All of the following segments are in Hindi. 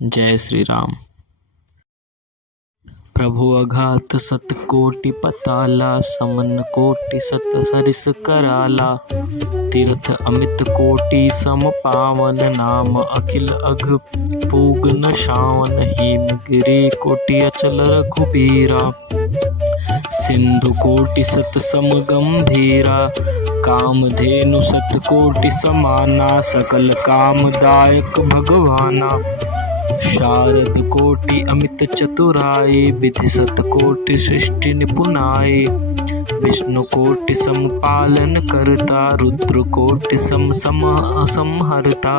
जय श्री राम। प्रभु अघात सतकोटि पताला, समन कोटि सत सरिस कराला। तीर्थ अमित कोटि सम पावन, नाम अखिल अघ पूग न शावन। हिमगिरि कोटि अचल रघुबीरा, सिंधु कोटि सत सम गंभीरा। कामधेनु सत कोटि समाना, सकल कामदायक भगवाना। शारद कोटि अमित चतुराई, विधि सत कोटि सृष्टि निपुनाई। विष्णु कोटि सम पालन करता, रुद्र कोटि सम संहरता।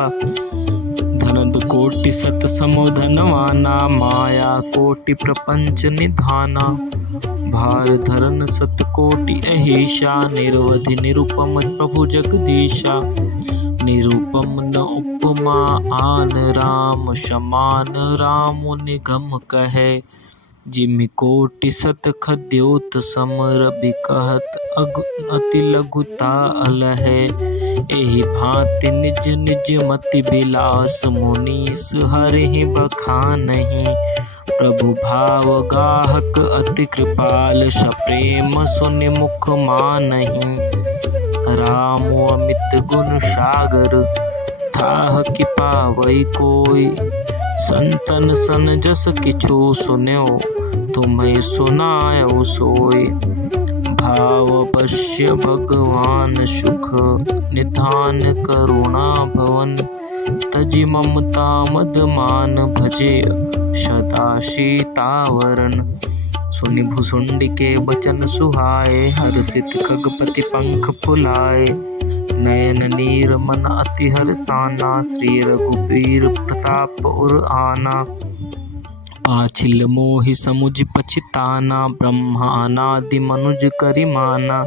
धनद कोटि सत सम धनवाना, माया कोटि प्रपंच निधाना। भार धरन सत कोटि अहिषा, निर्वधि निरुपम प्रभु जगदीशा। निरुपम न उपमा आन राम, समान राम निगम कहे। जिमि कोटि सत खद्योत सम, रवि कहत अति लघुता अलहे। एहि भांति निज निज मति बिलास, मुनीस हरिहि बखानहि। प्रभु भाव गाहक अति कृपाल, सप्रेम सुनि मुख मानहि। राम अमित गुण सागर, थाह कि पावई कोई। संतन सन जस किछु सुन्यो, तुम्हें सुनायो सोई। भाव अवश्य भगवान सुख, निधान करुणा भवन। तजि ममता मद मान, भजे सदा सीतावरन। सुनि भुसुंडी के बचन सुहाए, हर्षित खगपति पंख फुलाए। नयन नीर मन अति हर्षाना, श्री रघुबीर प्रताप उर आना। पाछिल मोहि समुझ पछिताना, ब्रह्मानादि मनुज करिमाना।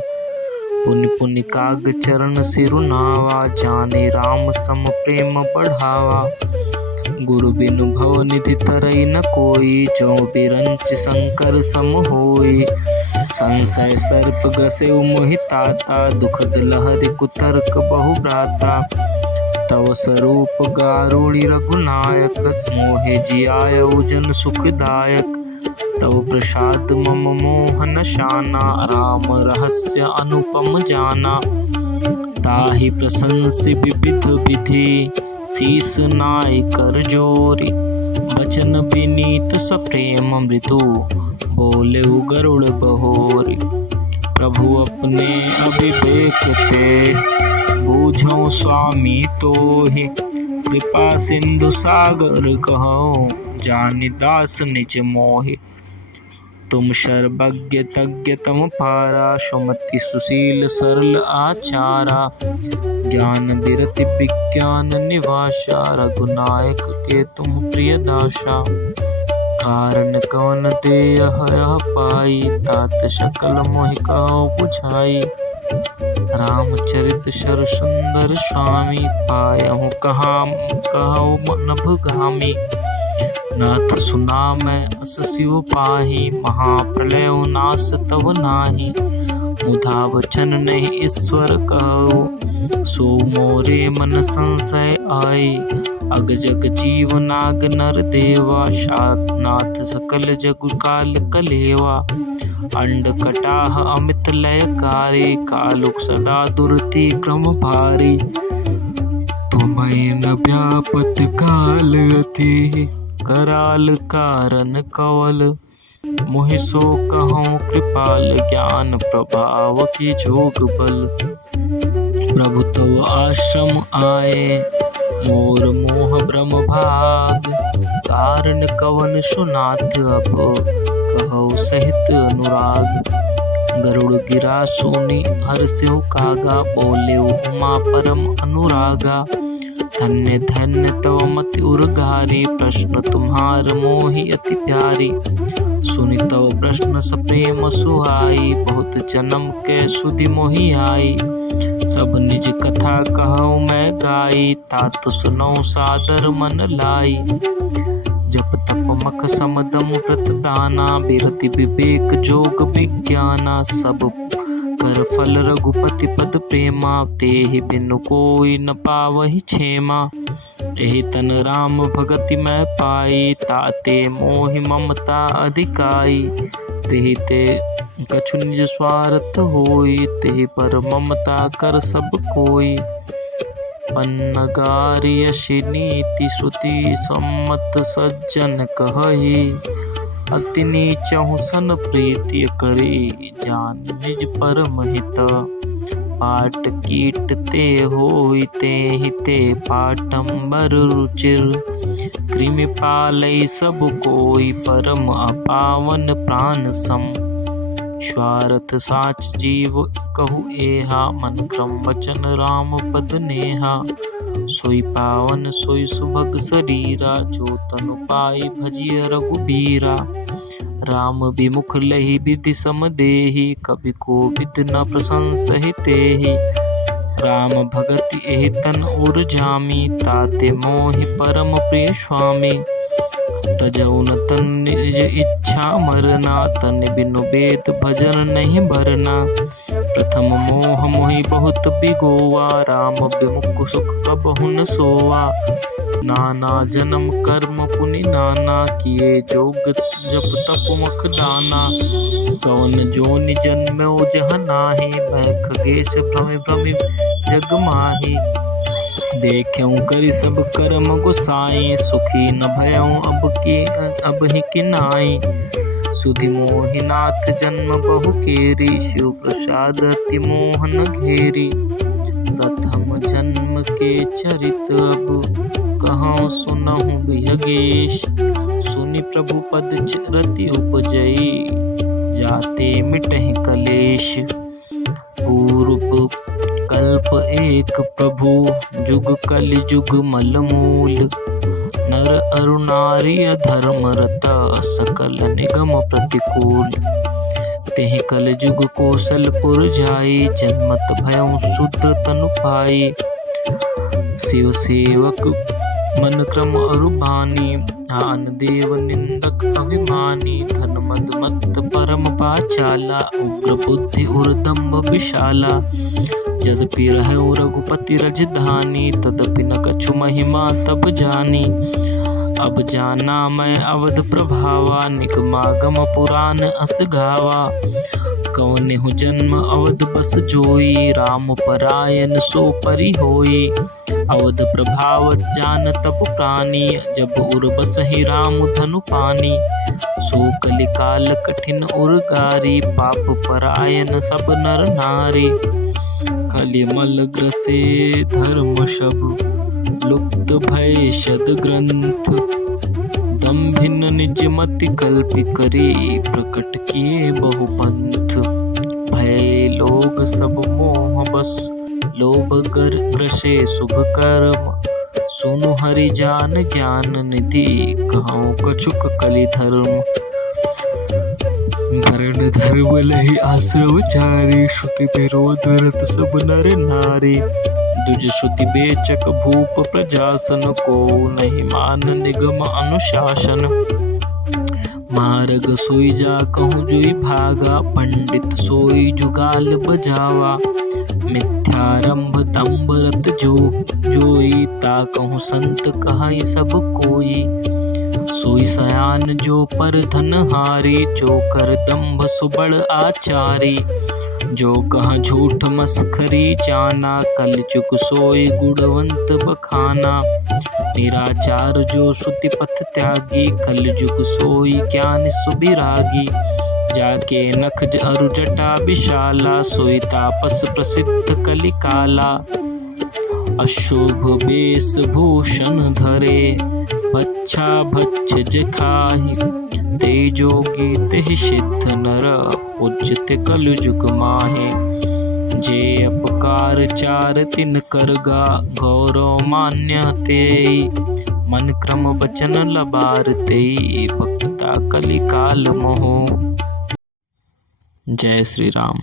पुनि पुनि काग चरण सिरुनावा, जाने राम सम प्रेम बढ़ावा। गुरु बिनु भव निधि तरई न कोई, जो बिरंच शंकर सम होई। संशय सर्प ग्रसेउ मोहि ताता, दुखद लहरि कुतर्क बहु भ्राता। तव स्वरूप गारुड़ि रघुनायक, मोहे जियायउ जन सुखदायक। तव प्रसाद मम मोहन शाना, राम रहस्य अनुपम जाना। ताहि प्रशंसि विविध विधि, शीस नाई कर जोरी। बचन विनीत सप्रेम मृदु, बोले गरुड़ बहोरी। प्रभु अपने अविवेक ते, बूझो स्वामी तोहि। कृपा सिंधु सागर कहो, जानि दास निज मोहि। तुम सर्वज्ञ तज्ञ तम पारा, सुमति सुशील सरल आचारा। ज्ञान बिरति विज्ञान निवासा, रघुनायक के तुम प्रिय दासा। कारण कवन देह यह पाई, तात सकल मोहि कहो बुझाई। रामचरित सर सुंदर स्वामी, पायहु कहाँ कहु नभगामी। नाथ सुना मैं अस शिव पाहि, महाप्रलय नाश तव नाही। मुधा वचन नहीं ईश्वर कहु, सो मोरे मन संशय आई। अग जग जीव नाग नर देवा, नाथ सकल जग काल कलेवा। अंड कटाह अमित लयकारी, कालुक सदा दुरति क्रम भारी। तुम्हें न व्यापत काल अति, कराल कारण कवल। मोहि सो कहूँ कृपाल, ज्ञान प्रभाव की जोग बल। प्रभु तव आश्रम आए, मोर मोह भ्रम भाग। कारण कवन सुनाथ अब, कहु सहित अनुराग। गरुड़ गिरा सोनी हर्षिउ कागा, बोले उमा परम अनुरागा। धन्य धन्य तव मति उर्गारी, प्रश्न तुम्हार मोहि अति प्यारी। सुनि तव प्रश्न सप्रेम सुहाई, बहुत जन्म के सुधि मोहि आई। सब निज कथा कहूँ मैं गाई, तात सुनौ सादर मन लाई। जप तप मख समदम व्रत दाना, बिरति विवेक जोग विज्ञाना। सब कर फल रघुपति पद प्रेमा, तेहि बिनु कोई न पावहि क्षेमा। एहि तन राम भगति मैं पाई, ताते मोहि ममता अधिकाई। तेहि ते कछु निज स्वार्थ होई, तेहि पर ममता कर सब कोई। पन्नगार यश नीति श्रुति, सम्मत सज्जन कहहि। अति नीचहु सन प्रीति करी, जान निज परम हित। पाट कीट ते होई, तेहि ते पाटंबर रुचिर। कृमि पालई सब कोई, परम अपावन प्राण सम। स्वार्थ साच जीव कहु एहा, मन क्रम वचन राम पद नेहा। सोई पावन सोई सुभग शरीरा, जो तनु पाई भजिय रघुबीरा। राम विमुख लहि विधि सम देहि, कबि कोविद न प्रशंसहि तेहि। राम भगति एहि तन उर जामी, ताते मोहि परम प्रिय स्वामी। तजौ न तन निज इच्छा मरना, तन बिनु वेद भजन नहीं भरना। प्रथम मोह मोहि बहुत बिगोवा, राम विमुख सुख कबहु न सोवा। नाना जन्म कर्म पुनि नाना, किए जोग जप तप मख दाना। कवन जोनि जन्म्यो जह नाहि, मैं खगेश भ्रमि भ्रमि जग माहि। देख्यऊ करि सब कर्म गोसाई, सुखी न भयऊ अब ही किनाई। सुधि मोहिनाथ जन्म बहु केरी, शिव प्रसाद अति मोहन घेरी। प्रथम जन्म के चरित अब, कहूँ सुनहु बिहगेश। सुनि प्रभु पद रति उपजई, जाते मिटहि कलेश। पूर्व कल्प एक प्रभु, जुग कलि जुग मल मूल। नर अरु नारी अधर्म रता, सकल निगम प्रतिकूल। तेहि कल जुग कौशलपुर जाई, जन्मत भयउ शूद्र तनु पाई। शिव सेवक मन क्रम अरु बानी, आन देव निंदक अभिमानी। धन मद मत परम पाचाला, उग्र बुद्धि उर्दम्भ विशाला। यद्यपि रहउ रघुपति राजधानी, तदपि न कछु महिमा तब जानी। अब जाना मैं अवध प्रभावा, निगमागम पुराण अस गावा। कौनेहु जन्म अवध बस जोई, राम परायण सो परि होई। अवध प्रभाव जान तब प्राणी, जब उर बसहि राम धनु पानी। सो कलिकाल कठिन उर्गारी, पाप परायण सब नर नारी। कलिमल ग्रसे धर्म शब, लुप्त भय शद ग्रंथ। दम्भिन निज मति कल्पि करी, प्रकट किए बहु पंथ। भय लोग सब मोह बस, लोभ गर ग्रसे शुभ कर्म। सुनु हरि जान ज्ञान निधि, कहूँ कछुक कलि धर्म। वर्ण धर्म लहि आश्रम चारी, श्रुति विरोध रत सब नर नारी। दुज श्रुति बेचक भूप प्रजासन, को नहीं मान निगम अनुशासन। मार्ग सोई जा कहूँ जोई भागा, पंडित सोई जुगाल बजावा। मिथ्यारंभ दंभ रत जोई, ता कहूँ संत कहाई सब कोई। सोई सयान जो पर धन हारी, जो कर दंभ सुबड़ आचारी। जो कहा झूठ मस्खरी जाना, कल चुक सोई गुणवंत बखाना। निराचार जो श्रुति पथ त्यागी, कल जुग सोई ज्ञान सुबिरागी। जाके नखज अरु जटा विशाला, सोई तापस प्रसिद्ध कलिकाला। अशुभ वेश भूषण धरे, भच्छा भच्छ खाहि। ते जोगी तेहि सिद्ध नर, पूज्यते कलयुग माहे। जे अपकार चार तिन करगा, गौरव मान्य तेई। मन क्रम बचन लबार तेई, भक्ता कलिकाल मोह। जय श्री राम।